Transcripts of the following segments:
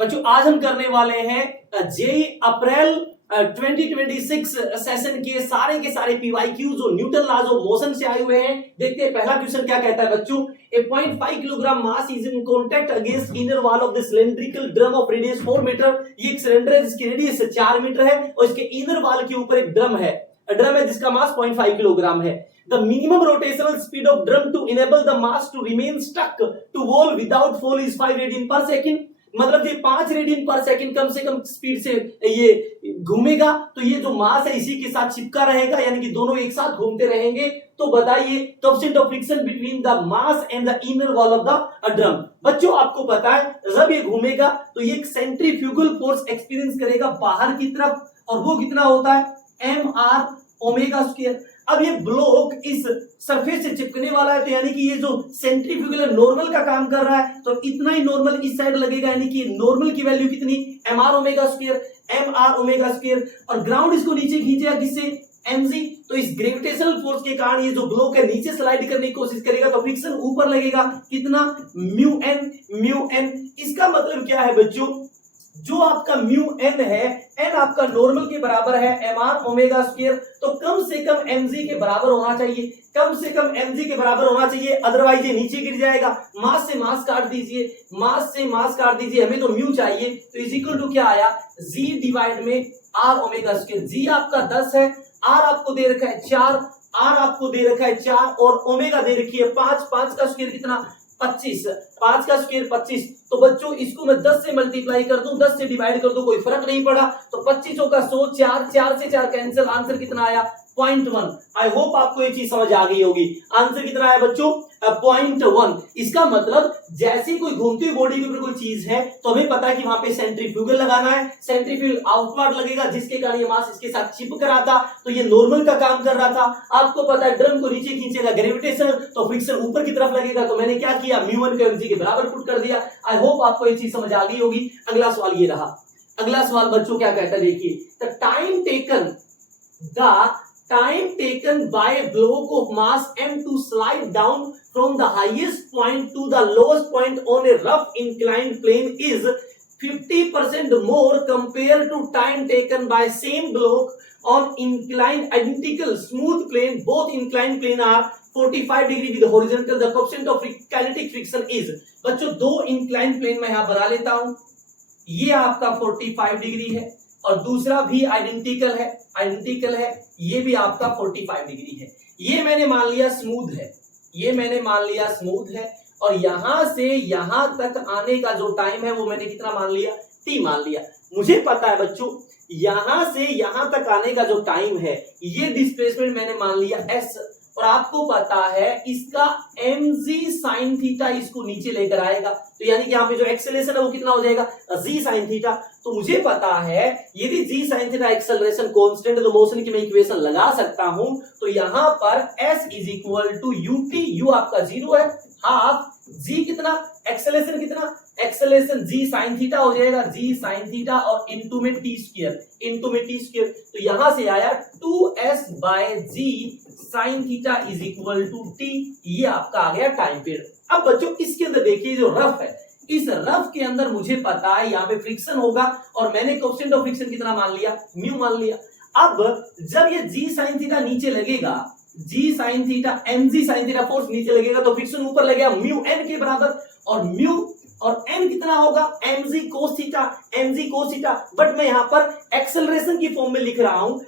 बच्चों आज हम करने वाले हैं जेई अप्रैल 2026 सेशन के सारे पीवाईक्यू जो न्यूटन लॉज ऑफ मोशन से आए हुए हैं। देखते हैं पहला क्वेश्चन क्या कहता है बच्चों। A 0.5 kilogram mass is in contact against inner wall of the cylindrical drum of radius 4 metre. ये एक सिलेंडर है जिसकी रेडियस 4 मीटर है और इसके इनर वॉल के ऊपर एक ड्रम है जिसका मास 0.5 किलोग्राम है। The minimum rotational speed of drum to enable the mass to remain stuck to wall without fall is 5 radian पर सेकंड। मतलब ये 5 रेडियन पर सेकंड कम से कम स्पीड से ये घूमेगा तो ये जो मास है इसी के साथ चिपका रहेगा, यानी कि दोनों एक साथ घूमते रहेंगे। तो बताइए coefficient of friction between the mass and the inner wall of the drum. बच्चों आपको पता है जब ये घूमेगा तो ये एक सेंट्रीफ्यूगल फोर्स एक्सपीरियंस करेगा बाहर की तरफ और वो कितना होता है mr ओमेगा स्क्वायर। अब ये ब्लॉक इस सरफेस से चिपकने वाला है तो यानी कि ये जो सेंट्रीफ्यूगल नॉर्मल का काम कर रहा है तो इतना ही नॉर्मल इस साइड लगेगा, यानी कि नॉर्मल की वैल्यू कितनी mr ओमेगा स्क्वायर और ग्राउंड इसको नीचे खींचेगा किससे mg। तो इस ग्रेविटेशनल फोर्स के कारण ये जो ब्लॉक है नीचे स्लाइड करने की कोशिश करेगा तो फ्रिक्शन ऊपर लगेगा कितना म्यू एन। इसका मतलब क्या है बच्चों, जो आपका म्यू एन है एन आपका नॉर्मल के बराबर है mr ओमेगा स्क्वायर, तो कम से कम mg के बराबर होना चाहिए, कम से कम mg के बराबर होना चाहिए, अदरवाइज ये नीचे गिर जाएगा। मास से मास काट दीजिए, हमें तो म्यू चाहिए तो इज इक्वल टू क्या आया g डिवाइड में r ओमेगा स्क्वायर। g आपका 10 है, r आपको दे रखा है 4 और ओमेगा दे रखी है 5 का स्क्वायर कितना 25, 5 का स्क्वायर 25। तो बच्चों इसको मैं 10 से मल्टीप्लाई कर दूं, 10 से डिवाइड कर दूं, कोई फर्क नहीं पड़ा। तो 25 का 100, 4 से 4 कैंसिल, आंसर कितना आया 0.1। आई होप आपको ये चीज समझ आ गई होगी। आंसर कितना आया बच्चों 0.1। इसका मतलब जैसे कोई घूमती हुई बॉडी के ऊपर कोई चीज है तो हमें पता है कि वहां पे सेंट्रीफ्यूगल लगाना है, सेंट्रीफ्यूगल आउटवर्ड लगेगा जिसके कारण ये मास इसके साथ चिपक रहा था तो ये नॉर्मल का काम कर रहा था। आपको पता है ड्रम को नीचे खींचेगा ग्रेविटेशन तो फ्रिक्शन ऊपर की तरफ लगेगा, तो मैंने क्या किया म्यू1 को mg के बराबर पुट कर दिया। आई होप आपको ये चीज समझ आ गई होगी। अगला सवाल ये रहा। अगला सवाल बच्चों क्या कहता है देखिए, the time taken by a block of mass m to slide down from the highest point to the lowest point on a rough inclined plane is 50% more compared to time taken by same block on inclined identical smooth plane. Both inclined plane are 45 degree with the horizontal. The coefficient of kinetic friction is। बच्चों दो inclined plane मैं यहां बना लेता हूं, ये आपका 45 degree है और दूसरा भी आइडेंटिकल है, ये भी आपका 45 डिग्री है। ये मैंने मान लिया स्मूथ है, और यहां से यहां तक आने का जो टाइम है वो मैंने कितना मान लिया t मान लिया। मुझे पता है बच्चों यहां से यहां तक आने का जो टाइम है ये डिस्प्लेसमेंट मैंने मान लिया s, और आपको पता है इसका mg sin थीटा इसको नीचे लेकर आएगा तो यानी कि यहाँ पे जो एक्सेलरेशन है वो कितना हो जाएगा g sin थीटा। तो मुझे पता है यदि g sin theta acceleration constant है तो मोशन की मैं इक्वेशन लगा सकता हूं। तो यहां पर s is equal to ut, u आपका 0 है, हाफ g कितना एक्सेलरेशन g sin थीटा हो जाएगा, g sin थीटा और इनटू में t स्क्वायर। तो यहां से आया 2s by g sin theta is equal to t। ये आपका आ गया टाइम पीरियड। अब बच्चों इसके अंदर देखिए जो रफ है, इस रफ के अंदर मुझे पता है यहाँ पे फ्रिक्शन होगा और मैंने कोएफिशिएंट ऑफ फ्रिक्शन कितना मान लिया म्यू मान लिया। अब जब ये g sin थीटा नीचे लगेगा, g sin theta mg sin theta force नीचे लगेगा तो फ्रिक्शन ऊपर लगेगा म्यू n के बराबर, और म्यू और n कितना होगा mg cos थीटा। बट मैं यहाँ पर एक्सेलरेशन की फॉर्म में लिख रहा हूं,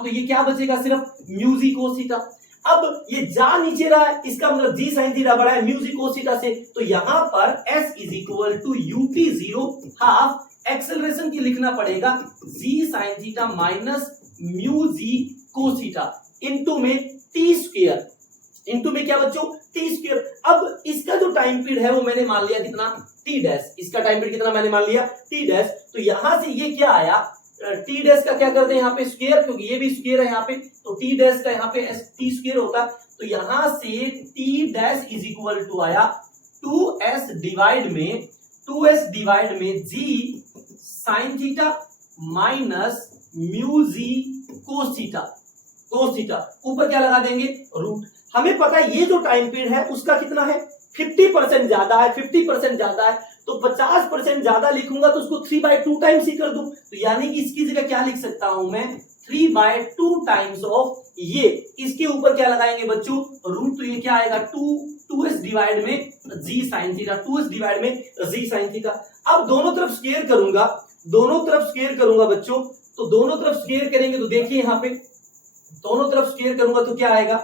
तो ये क्या बचेगा सिर्फ म्यू g cos थीटा। अब ये जा नीचे रहा है, इसका मतलब g sin थीटा बड़ा है म्यू g cos थीटा से, तो यहां पर s is equal to ut 0 half acceleration की लिखना पड़ेगा g sin theta minus mu g cos theta into में t स्क्वायर, इनटू में क्या बच्चों t स्क्वायर। अब इसका जो टाइम पीरियड है वो मैंने मान लिया कितना t डैश, इसका टाइम पीरियड कितना मैंने मान लिया t डैश। तो यहां से ये क्या आया t डैश का क्या करते हैं यहाँ पे स्क्वायर, क्योंकि ये भी स्क्वायर है यहाँ पे, तो t डैश का यहाँ पे t स्क्वायर होता है। तो यहां से t dash is equal to आया 2s डिवाइड में g sin theta minus mu g cos theta, ऊपर क्या लगा देंगे रूट। हमें पता है ये जो टाइम पीरियड है उसका कितना है 50% ज्यादा है, तो 50% ज्यादा लिखूंगा तो उसको 3/2 टाइम्स ही कर दूं, तो यानी कि इसकी जगह क्या लिख सकता हूं मैं 3/2 टाइम्स ऑफ ये, इसके ऊपर क्या लगाएंगे बच्चों रूट, तो ये क्या आएगा 2s डिवाइड में G sine theta, 2s divide में जी साइन थीटा। अब दोनों तरफ स्क्वायर करूंगा, दोनों तरफ स्क्वायर करूंगा बच्चों, तो दोनों तरफ स्क्वायर करेंगे तो देखिए यहां पे दोनों तरफ स्क्वायर करूंगा तो क्या आएगा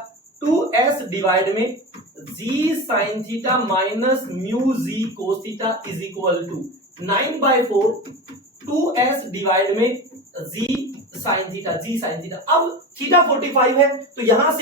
2s डिवाइड में G sine theta minus mu G cos theta is equal to 9/4 2s divide में G sine theta, G sine theta. अब थीटा 45 है तो यहां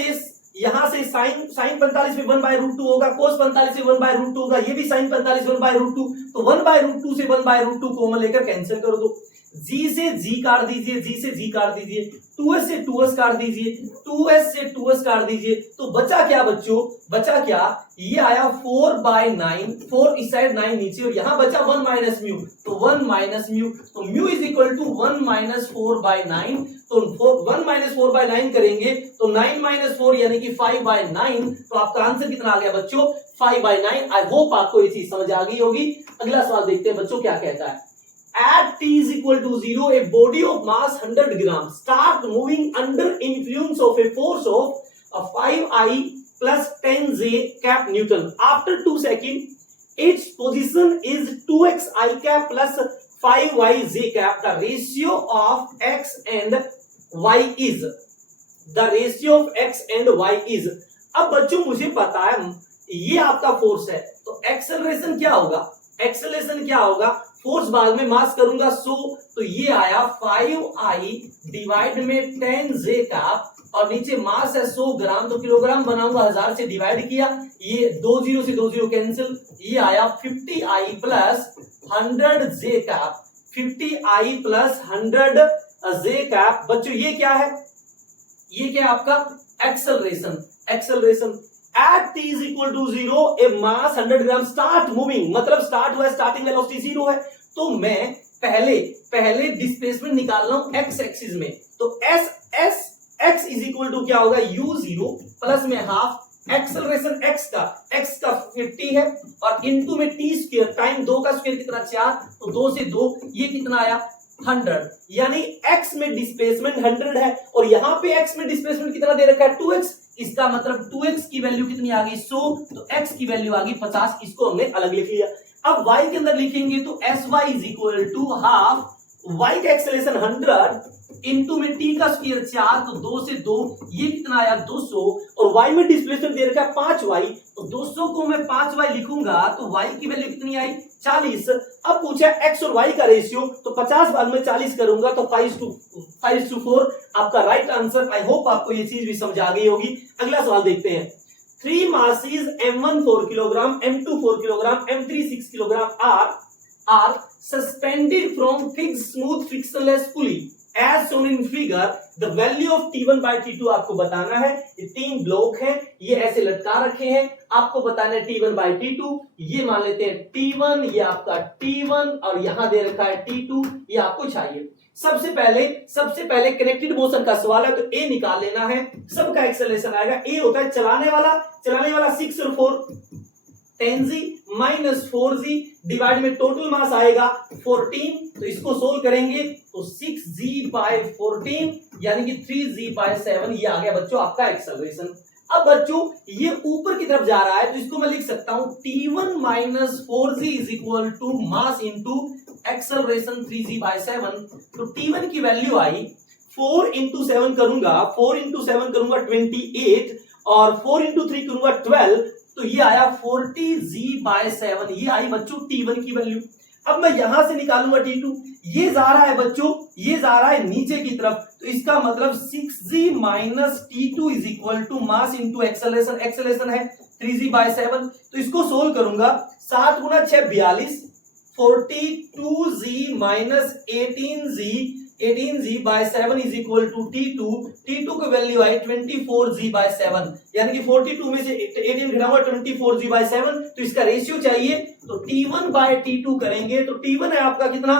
से साइन 45 में 1/√2 होगा, कोस 45 से 1/√2 होगा, ये भी साइन 45 1/√2, तो 1/√2 से 1/√2 कॉमन लेकर कैंसिल कर दो, जी से जी काट दीजिए, जी से जी काट दीजिए, 2s से 2s काट दीजिए, 2s से 2s काट दीजिए, तो बचा क्या बच्चों, बचा क्या, ये आया 4/9, 4 इस साइड 9 नीचे, और यहां बचा 1 माइनस म्यू, तो 1 माइनस म्यू, तो mu is equal to 1 minus 4/9, तो 1 माइनस 4/9 करेंगे तो 9 माइनस 4 यानी कि 5/9, तो आपका आंसर कितना आ गया बच्चों 5/9। आई होप आपको ये चीज समझ आ गई होगी। अगला सवाल देखते हैं बच्चों क्या कहता है। At t is equal to 0, a body of mass 100 grams start moving under influence of a force of 5I plus 10J cap Newton. After 2 seconds, its position is 2xI cap plus 5yj cap. The ratio of x and y is. The ratio of x and y is. अब बच्चों मुझे पता है ये आपका force है, तो acceleration क्या होगा, एक्सेलरेशन क्या होगा, फोर्स बाद में मास करूंगा, सो तो ये आया 5I डिवाइड में 10J का, और नीचे मास है 100 ग्राम, तो किलोग्राम बनाऊंगा 1000 से डिवाइड किया, ये 2 0 से 2 0 कैंसिल, ये आया 50I प्लस 100J का, 50I प्लस 100J का। बच्चों ये क्या है, ये क्या आपका acceleration, acceleration. At t is equal to 0, a mass 100 gram start moving, मतलब स्टार्ट हुआ है, स्टार्टिंग वेलोसिटी 0 है, तो मैं पहले डिस्प्लेसमेंट निकाल रहा हूं एक्स एक्सिस में, तो x इज इक्वल टू क्या होगा u0 प्लस में हाफ एक्सेलरेशन x का 50 है, और इनटू में t स्क्वायर टाइम 2 का स्क्वायर कितना 4, तो 2 से 2 ये कितना आया 100, यानी x में डिस्प्लेसमेंट 100 है, और यहां पे x में डिस्प्लेसमेंट कितना दे रखा है 2x, इसका मतलब 2x की वैल्यू कितनी आ गई 100, तो x की वैल्यू आ गई 50, इसको हमने अलग लिख लिया। अब y के अंदर लिखेंगे तो sy is equal to half y का एक्सेलरेशन 100 इनटू में t का स्क्वायर 4, तो 2 से 2 ये कितना आया 200, और y में डिस्प्लेसमेंट दे रखा है 5y, तो 200 को मैं 5y लिखूंगा तो y की वैल्यू कितनी आई 40। अब पूछा x और y का रेशियो, तो 50 बाद में 40 करूंगा तो 5:4 आपका राइट आंसर। आई होप आपको ये चीज भी समझ आ गई होगी। अगला सवाल देखते हैं। 3 masses m1 4 kilogram, m2 4 kilogram, m3 6 kilogram are suspended from fixed smooth frictionless pulley as shown in figure. The value of T1 by T2 आपको बताना है। ये 3 ब्लॉक हैं, ये ऐसे लटका रखे हैं, आपको बताना है T1 by T2। ये मान लेते हैं T1, ये आपका T1, और यहां दे रखा है T2, ये आपको चाहिए। सबसे पहले कनेक्टेड मोशन का सवाल है, तो ए निकाल लेना है। सबका एक्सेलरेशन आएगा, ए होता है चलाने वाला 6 और 4 10G माइनस 4G डिवाइड में टोटल मास आएगा 14, तो इसको सोल्व करेंगे तो 6G बाय 14 यानी कि 3G बाय 7, ये आ गया बच्चों आपका एक्सेलरेशन। अब बच्चों ये ऊपर की तरफ जा रहा है, तो इसको मैं लिख सकता हूं T1 minus 4G is equal to mass into acceleration 3G by 7। तो T1 की वैल्यू आई 4 इंटू 7 करूंगा, 28, और 4 इंटू 3 करूंगा 12, तो ये आया 40G बाय 7, ये आई बच्चों T1 की वैल्यू। अब मैं यहां से निकालूंगा T2, ये जा रहा है बच्चों, ये जा रहा है नीचे की तरफ, तो इसका मतलब 6G minus T2 is equal to mass into acceleration है 3G बाय 7, तो इसको सोल्व करूंगा 7 गुना 6 42, 42G minus 18G by 7 is equal to T2 की वैल्यू आई 24G बाय 7, यानी कि 42 में से 18 घटाऊंगा 24G बाय 7, तो इसका रेशियो चाहिए, तो T1 बाय T2 करेंगे, तो T1 है आपका कितना,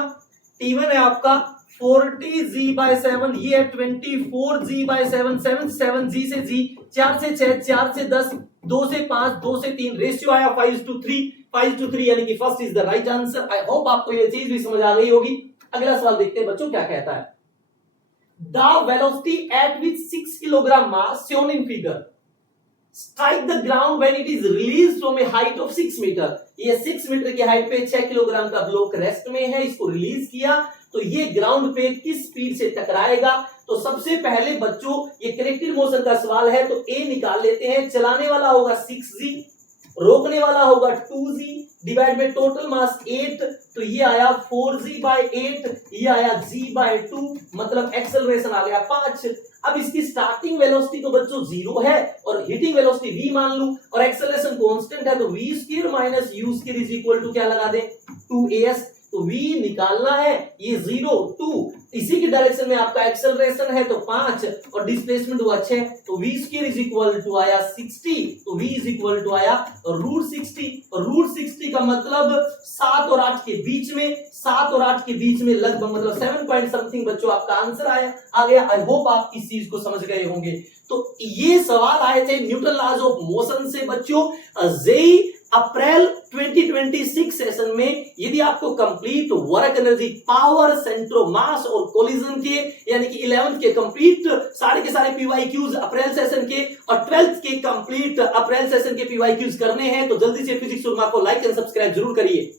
T1 है आपका 40G बाय 7, ये है 24G बाय 7, 7G से G, 4 से 6, 4 से 10, 2 से 5, 2 से 3, रेशियो आया 5:3, 5-3 यानी कि first is the right answer. I hope आपको ये चीज भी समझ आ गई होगी। अगला सवाल देखते हैं बच्चों क्या कहता है। The velocity at which 6 kilogram mass shown in figure strike the ground when it is released from a height of 6 metre. ये 6 मीटर की हाइट पे 6 किलोग्राम का ब्लॉक रेस्ट में है, इसको रिलीज किया तो ये ग्राउंड पे किस स्पीड से टकराएगा। तो सबसे पहले बच्चों ये कनेक्टेड मोशन का सवाल है तो ए निकाल लेते हैं। चलाने वाला होगा 6g, रोकने वाला होगा 2g, divide by total mass 8, तो ये आया 4g/8, ये आया g/2, मतलब एक्सेलरेशन आ गया 5। अब इसकी स्टार्टिंग वेलोसिटी तो बच्चों 0 है और हिटिंग वेलोसिटी v मान लूं और एक्सेलरेशन कांस्टेंट है तो v² - u² is equal to क्या लगा दें 2as। तो v निकालना है, ये 0 2, इसी की डायरेक्शन में आपका एक्सेलरेशन है तो 5 और डिस्प्लेसमेंट हुआ 6, तो v² इज इक्वल टू आया 60, तो v इज इक्वल टू आया √60। और √60 का मतलब 7 और 8 के बीच में, 7 और 8 के बीच में लगभग मतलब 7 पॉइंट समथिंग बच्चों आपका आंसर आ गया। आई होप आप इस चीज को समझ गए होंगे। तो ये सवाल आए थे न्यूटन लॉज ऑफ मोशन से बच्चों जेई अप्रैल 2026 सेशन में। यदि आपको कंप्लीट वर्क एनर्जी, पावर, सेंट्रो मास और कोलिजन के यानी कि 11th के कंप्लीट सारे के सारे पीवाईक्यूज अप्रैल सेशन के और 12th के कंप्लीट अप्रैल सेशन के पीवाईक्यूज करने हैं तो जल्दी से फिजिक्स सुरमा को लाइक एंड सब्सक्राइब जरूर करिए।